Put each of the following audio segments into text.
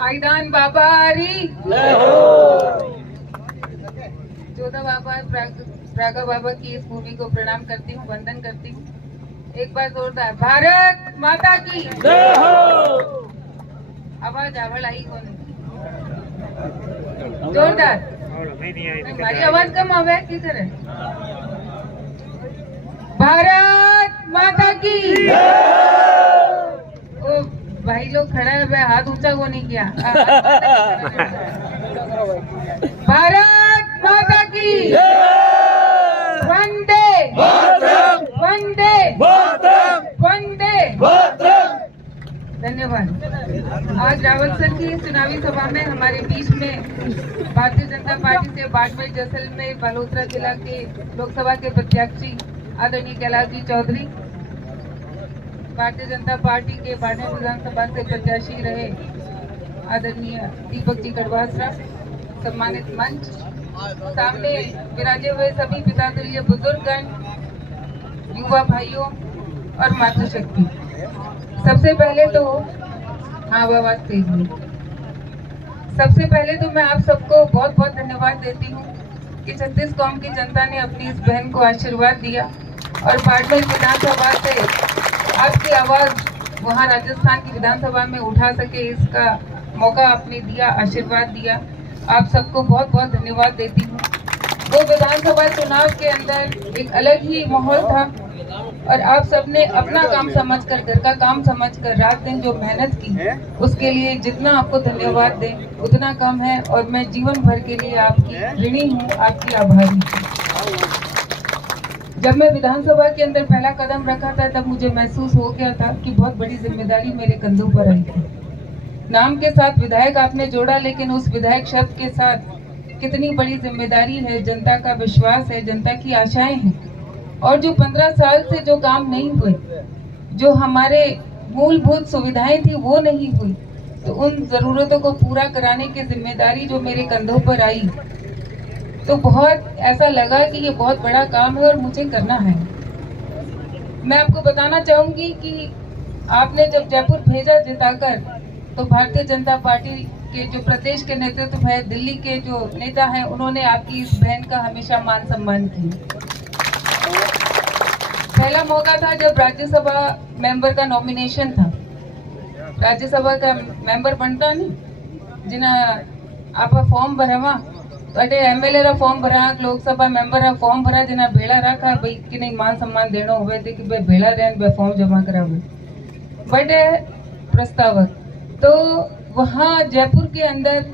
आईदान बाबा हरी, जोधा बाबा प्रागा बाबा की इस भूमि को प्रणाम करती हूँ, वंदन करती हूँ। एक बार जोरदार भारत माता की जय हो। आवाज आवड़ आई कौन? जोरदार। हमारी आवाज कम आवे किधर है? भारत माता की ओ भाई लोग खड़ा है, मैं हाथ ऊंचा वो नहीं किया। भारत माता की वंदे वंदे वंदे। धन्यवाद। आज रावतसर की चुनावी सभा में हमारे बीच में भारतीय जनता पार्टी से बाड़मेर, जैसलमेर, बलोत्रा जिला के लोकसभा के प्रत्याशी आदरणीय कैलाश जी चौधरी, भारतीय जनता पार्टी के बाड़मेर विधानसभा से प्रत्याशी रहे आदरणीय दीपक जी कड़वासरा, सम्मानित मंच, सामने विराजे हुए सभी पितातुल्य बुजुर्गगण, युवा भाइयों और मातृशक्ति। सबसे पहले तो आवाज तेज हुई। सबसे पहले तो मैं आप सबको बहुत बहुत धन्यवाद देती हूँ कि छत्तीस कौम की जनता ने अपनी इस बहन को आशीर्वाद दिया और बाड़मेर विधानसभा से आपकी आवाज वहाँ राजस्थान की विधानसभा में उठा सके, इसका मौका आपने दिया, आशीर्वाद दिया। आप सबको बहुत बहुत धन्यवाद देती हूँ। वो विधानसभा चुनाव के अंदर एक अलग ही माहौल था और आप सबने अपना काम समझकर, घर का काम समझकर रात दिन जो मेहनत की, उसके लिए जितना आपको धन्यवाद दें उतना कम है और मैं जीवन भर के लिए आपकी ऋणी हूँ, आपकी आभारी हूँ। जब मैं विधानसभा के अंदर पहला कदम रखा था तब मुझे महसूस हो गया था कि बहुत बड़ी जिम्मेदारी मेरे कंधों पर आई थी। नाम के साथ विधायक आपने जोड़ा, लेकिन उस विधायक शब्द के साथ कितनी बड़ी जिम्मेदारी है, जनता का विश्वास है, जनता की आशाएं हैं। और जो 15 साल से जो काम नहीं हुए, जो हमारे मूलभूत सुविधाएं थी वो नहीं हुई, तो उन जरूरतों को पूरा कराने की जिम्मेदारी जो मेरे कंधों पर आई, तो बहुत ऐसा लगा कि ये बहुत बड़ा काम है और मुझे करना है। मैं आपको बताना चाहूंगी कि आपने जब जयपुर भेजा जिताकर, तो भारतीय जनता पार्टी के जो प्रदेश के नेतृत्व है, दिल्ली के जो नेता हैं, उन्होंने आपकी इस बहन का हमेशा मान सम्मान किया। पहला मौका था जब राज्यसभा मेंबर का नॉमिनेशन था। राज्यसभा का मेंबर बनता नहीं जिन्हें आप फॉर्म भरवा, अटे एमएलए रा फॉर्म भरा, लोकसभा मेंबर रा फॉर्म भरा, जिन्हें भेड़ा रखा भाई कि नहीं मान सम्मान देना हुए थे कि भाई भेड़ा रहन फॉर्म जमा करावे। बट प्रस्तावक तो वहाँ जयपुर के अंदर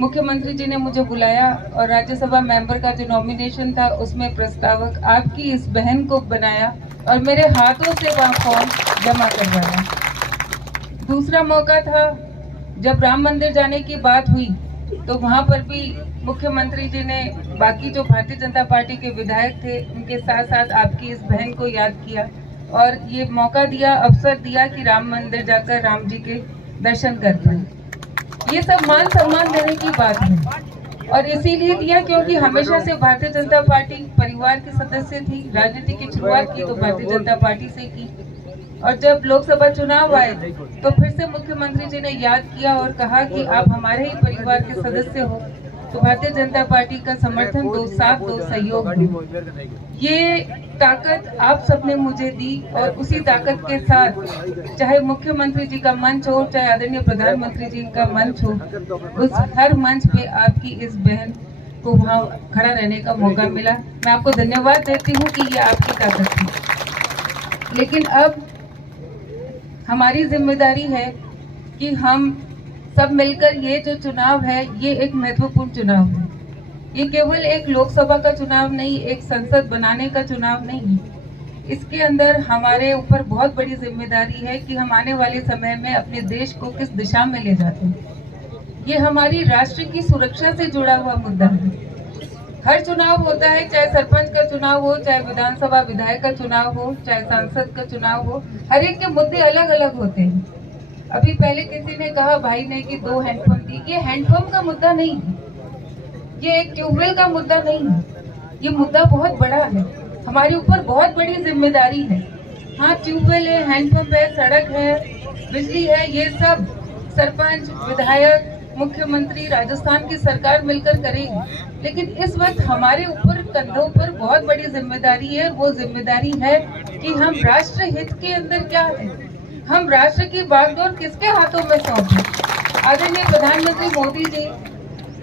मुख्यमंत्री जी ने मुझे बुलाया और राज्यसभा मेंबर का जो नॉमिनेशन था उसमें प्रस्तावक आपकी इस बहन को बनाया और मेरे हाथों से वहाँ फॉर्म जमा करवाया। दूसरा मौका था जब राम मंदिर जाने की बात हुई, तो वहाँ पर भी मुख्यमंत्री जी ने बाकी जो भारतीय जनता पार्टी के विधायक थे उनके साथ साथ आपकी इस बहन को याद किया और ये मौका दिया, अवसर दिया कि राम मंदिर जाकर राम जी के दर्शन कर पाए। ये सब मान सम्मान देने की बात है और इसीलिए दिया क्योंकि हमेशा से भारतीय जनता पार्टी परिवार के सदस्य थी। राजनीति की शुरुआत की तो भारतीय जनता पार्टी से की और जब लोकसभा चुनाव आए तो फिर से मुख्यमंत्री जी ने याद किया और कहा कि आप हमारे ही परिवार के सदस्य हो, तो भारतीय जनता पार्टी का समर्थन दो, साथ दो, सहयोग दो। ये ताकत आप सबने मुझे दी और उसी ताकत के साथ चाहे मुख्यमंत्री जी का मंच हो, चाहे आदरणीय प्रधानमंत्री जी का मंच हो, उस हर मंच पे आपकी इस बहन को वहाँ खड़ा रहने का मौका मिला। मैं आपको धन्यवाद देती हूँ कि ये आपकी ताकत थी। लेकिन अब हमारी जिम्मेदारी है कि हम सब मिलकर ये जो चुनाव है, ये एक महत्वपूर्ण चुनाव है। ये केवल एक लोकसभा का चुनाव नहीं, एक संसद बनाने का चुनाव नहीं है। इसके अंदर हमारे ऊपर बहुत बड़ी जिम्मेदारी है कि हम आने वाले समय में अपने देश को किस दिशा में ले जाते हैं। ये हमारी राष्ट्र की सुरक्षा से जुड़ा हुआ मुद्दा है। हर चुनाव होता है, चाहे सरपंच का चुनाव हो, चाहे विधानसभा विधायक का चुनाव हो, चाहे सांसद का चुनाव हो, हर एक के मुद्दे अलग अलग होते हैं। अभी पहले किसी ने कहा, भाई ने, कि 2 हैंडपंप थी। ये हैंडपंप का मुद्दा नहीं है, ये एक ट्यूबवेल का मुद्दा नहीं है। ये मुद्दा बहुत बड़ा है, हमारे ऊपर बहुत बड़ी जिम्मेदारी है हाँ, ट्यूबवेल है, हैंडपंप है, सड़क है, बिजली है, ये सब सरपंच, विधायक, मुख्यमंत्री, राजस्थान की सरकार मिलकर करेगी। लेकिन इस वक्त हमारे ऊपर कंधों पर बहुत बड़ी जिम्मेदारी है। वो जिम्मेदारी है कि हम राष्ट्र हित के अंदर क्या है, हम राष्ट्र की बागडोर किसके हाथों में सौंपें। आदरणीय प्रधानमंत्री मोदी जी,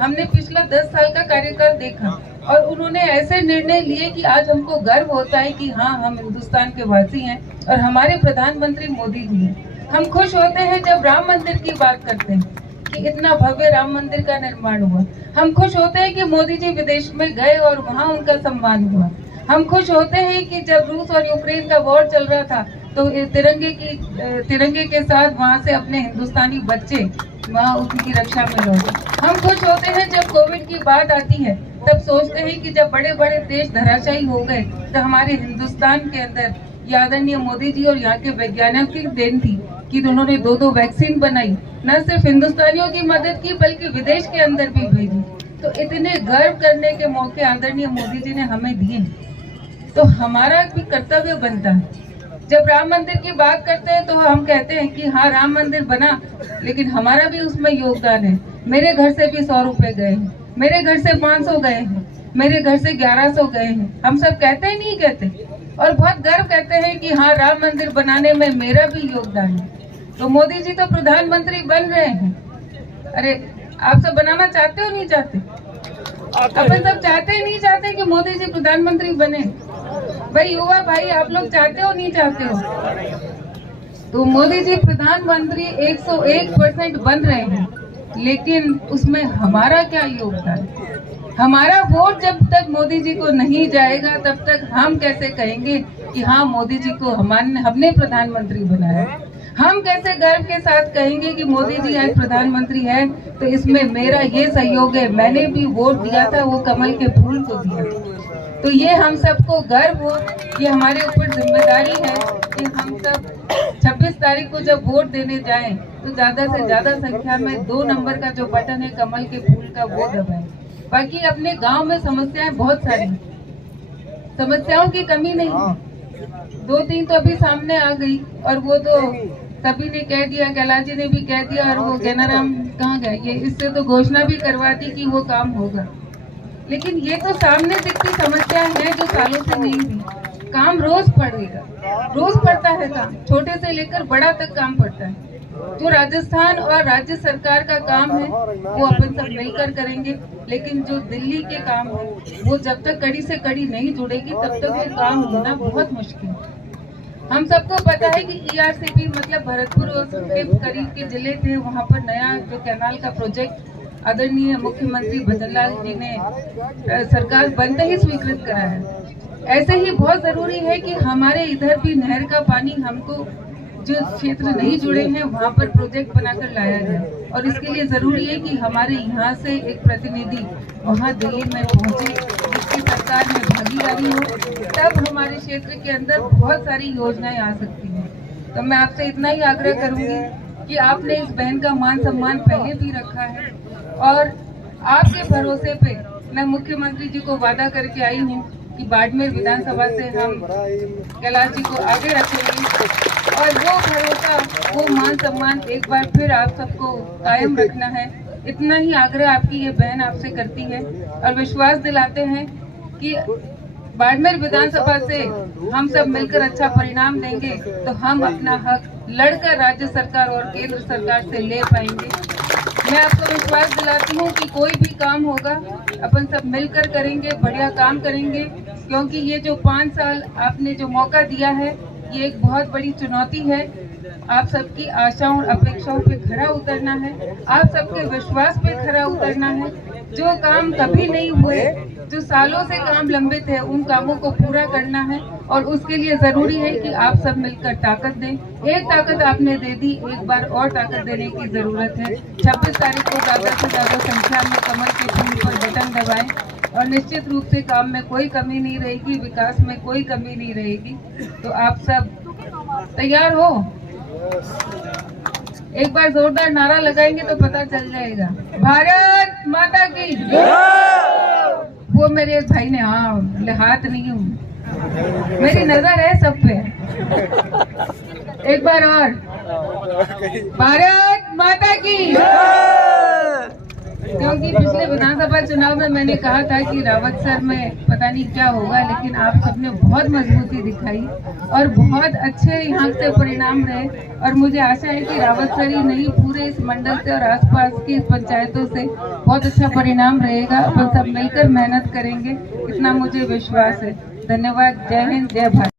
हमने पिछला 10 साल का कार्यकाल देखा और उन्होंने ऐसे निर्णय लिए कि आज हमको गर्व होता है कि हाँ, हम हिंदुस्तान के वासी हैं और हमारे प्रधानमंत्री मोदी जी हैं। हम खुश होते हैं जब राम मंदिर की बात करते हैं कि इतना भव्य राम मंदिर का निर्माण हुआ। हम खुश होते हैं कि मोदी जी विदेश में गए और वहाँ उनका सम्मान हुआ। हम खुश होते हैं कि जब रूस और यूक्रेन का वॉर चल रहा था तो तिरंगे के साथ वहाँ से अपने हिंदुस्तानी बच्चे वहाँ उनकी रक्षा में लौटे। हम खुश होते हैं जब कोविड की बात आती है, तब सोचते हैं कि जब बड़े बड़े देश धराशायी हो गए तो हमारे हिंदुस्तान के अंदर आदरणीय मोदी जी और यहाँ के वैज्ञानिकों की देन थी कि उन्होंने 2 वैक्सीन बनाई, न सिर्फ हिंदुस्तानियों की मदद की बल्कि विदेश के अंदर भी भेजी। तो इतने गर्व करने के मौके आदरणीय मोदी जी ने हमें दिए, तो हमारा भी कर्तव्य बनता है। जब राम मंदिर की बात करते हैं तो हम कहते हैं कि हाँ, राम मंदिर बना, लेकिन हमारा भी उसमें योगदान है। मेरे घर से भी 100 रुपए गए हैं, मेरे घर से 500 गए हैं, मेरे घर से 1100 गए हैं। हम सब कहते हैं, नहीं कहते, और बहुत गर्व कहते हैं कि हाँ, राम मंदिर बनाने में मेरा भी योगदान है। तो मोदी जी तो प्रधानमंत्री बन रहे हैं। अरे, आप सब बनाना चाहते हो, नहीं चाहते? अपन सब चाहते हैं, नहीं चाहते कि मोदी जी प्रधानमंत्री बने? भाई युवा भाई, आप लोग चाहते हो, नहीं चाहते हो? तो मोदी जी प्रधानमंत्री 101% बन रहे हैं, लेकिन उसमें हमारा क्या योगदान? हमारा वोट जब तक मोदी जी को नहीं जाएगा तब तक हम कैसे कहेंगे कि हाँ, मोदी जी को हमने प्रधानमंत्री बनाया? हम कैसे गर्व के साथ कहेंगे कि मोदी जी आज प्रधानमंत्री है तो इसमें मेरा ये सहयोग है, मैंने भी वोट दिया था, वो कमल के फूल को दिया। तो ये हम सबको गर्व हो, ये हमारे ऊपर जिम्मेदारी है कि हम सब 26 तारीख को जब वोट देने जाएं तो ज्यादा से ज्यादा संख्या में 2 नंबर का जो बटन है कमल के फूल का, वो दबाएं। बाकी अपने गांव में समस्याएं बहुत सारी, समस्याओं की कमी नहीं, 2-3 तो अभी सामने आ गई और वो तो सभी ने कह दिया, कैलाश जी ने भी कह दिया, और वो ज्ञानाराम कहाँ गए, ये इससे तो घोषणा भी करवा दी कि वो काम होगा। लेकिन ये तो सामने दिखती समस्याएं हैं जो सालों से नहीं थी। काम रोज पड़ेगा, रोज पड़ता है काम, छोटे से लेकर बड़ा तक काम पड़ता है। जो राजस्थान और राज्य सरकार का काम है वो अपन सब मिलकर करेंगे, लेकिन जो दिल्ली के काम है वो जब तक कड़ी से कड़ी नहीं जुड़ेगी तब तक वो काम होना बहुत मुश्किल है। हम सबको पता है कि ERCP मतलब भरतपुर के करीब के जिले थे, वहाँ पर नया जो कैनाल का प्रोजेक्ट आदरणीय मुख्यमंत्री भजनलाल जी ने सरकार बनते ही स्वीकृत करा है। ऐसे ही बहुत जरूरी है कि हमारे इधर भी नहर का पानी हमको जो क्षेत्र नहीं जुड़े हैं वहाँ पर प्रोजेक्ट बनाकर लाया जाए, और इसके लिए जरूरी है कि हमारे यहाँ से एक प्रतिनिधि वहाँ दिल्ली में पहुँचे जिसकी सरकार में भागीदारी हो, तब हमारे क्षेत्र के अंदर बहुत सारी योजनाएं आ सकती हैं। तो मैं आपसे इतना ही आग्रह करूंगी कि आपने इस बहन का मान सम्मान पहले भी रखा है, और आपके भरोसे पे मैं मुख्यमंत्री जी को वादा करके आई हूँ कि बाड़मेर विधानसभा से हम कैलाश जी को आगे रखेंगे, और वो भरोसा, वो मान सम्मान एक बार फिर आप सबको कायम रखना है। इतना ही आग्रह आपकी ये बहन आपसे करती है, और विश्वास दिलाते हैं कि बाड़मेर विधानसभा से हम सब मिलकर अच्छा परिणाम देंगे तो हम अपना हक लड़कर राज्य सरकार और केंद्र सरकार से ले पाएंगे। मैं आपको विश्वास दिलाती हूँ कि कोई भी काम होगा अपन सब मिलकर करेंगे, बढ़िया काम करेंगे, क्योंकि ये जो 5 साल आपने जो मौका दिया है ये एक बहुत बड़ी चुनौती है। आप सबकी आशाओं और अपेक्षाओं पे खरा उतरना है, आप सबके विश्वास पे खरा उतरना है। जो काम कभी नहीं हुए, जो सालों से काम लंबित है, उन कामों को पूरा करना है, और उसके लिए जरूरी है कि आप सब मिलकर ताकत दें। एक ताकत आपने दे दी, एक बार और ताकत देने की जरूरत है। 26 तारीख को ज्यादा से ज्यादा संख्या में कमल के फूल पर बटन दबाएं, और निश्चित रूप से काम में कोई कमी नहीं रहेगी, विकास में कोई कमी नहीं रहेगी। तो आप सब तैयार हो? एक बार जोरदार नारा लगाएंगे तो पता चल जाएगा। भारत माता की। वो मेरे भाई ने हाँ, हाथ नहीं हूँ, मेरी नजर है सब पे। एक बार और, भारत माता की। क्योंकि पिछले विधानसभा चुनाव में मैंने कहा था कि रावत सर में पता नहीं क्या होगा, लेकिन आप सबने बहुत मजबूती दिखाई और बहुत अच्छे यहाँ से परिणाम रहे। और मुझे आशा है कि रावत सर ही नहीं, पूरे इस मंडल से और आसपास की पंचायतों से बहुत अच्छा परिणाम रहेगा। अपन सब मिलकर मेहनत करेंगे, इतना मुझे विश्वास है। धन्यवाद। जय हिंद, जय भारत।